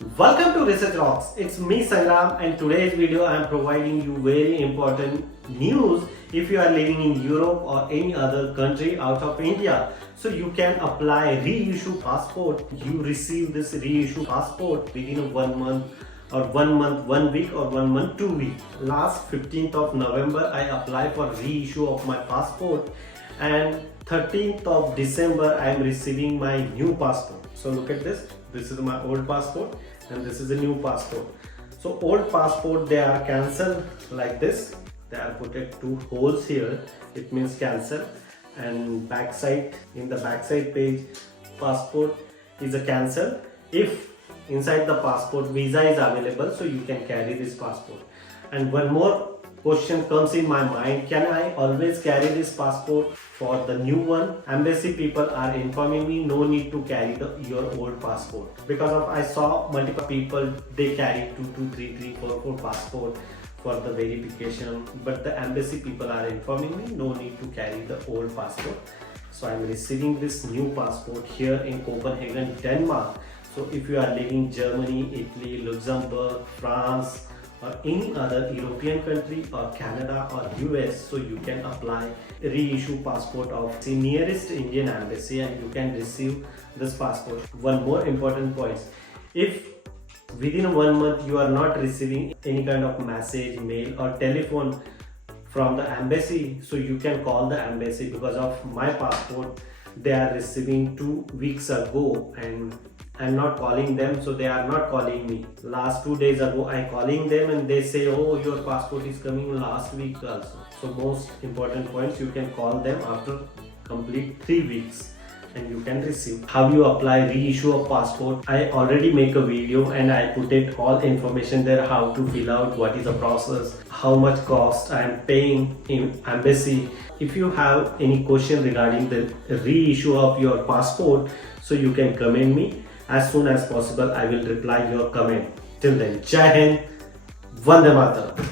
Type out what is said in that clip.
Welcome to Research Rocks. It's me Sangram, and today's video I am providing you very important news if you are living in Europe or any other country out of India. So you can apply reissue passport. You receive this reissue passport within 1 month or 1 month, 1 week or 1 month, 2 weeks. Last 15th of November I applied for reissue of my passport, and 13th of December I am receiving my new passport. So look at this. This is my old passport and this is a new passport. So old passport, they are cancelled like this. They are put at two holes here. It means cancel. And backside, in the backside page, passport is a cancel. If inside the passport visa is available, so you can carry this passport. And one more question comes in my mind: can I always carry this passport for the new one? Embassy people are informing me no need to carry your old passport, because of I saw multiple people, they carry 2, 3, 4 passport for the verification, but the embassy people are informing me no need to carry the old passport. So I'm receiving this new passport here in Copenhagen, Denmark. So if you are living in Germany, Italy, Luxembourg, France, or any other European country or Canada or US, so you can apply reissue passport of the nearest Indian embassy and you can receive this passport. One more important point: if within 1 month you are not receiving any kind of message, mail or telephone from the embassy, so you can call the embassy. Because of my passport, they are receiving 2 weeks ago and I'm not calling them, so they are not calling me. Last 2 days ago I calling them and they say, oh, your passport is coming last week also. So most important points, you can call them after complete 3 weeks and you can receive. How you apply reissue of passport, I already make a video and I put it all information there, how to fill out, what is the process, how much cost I am paying in embassy. If you have any question regarding the reissue of your passport, so you can comment me. As soon as possible I will reply your comment. Till then, Jai Hind, Vande Mataram.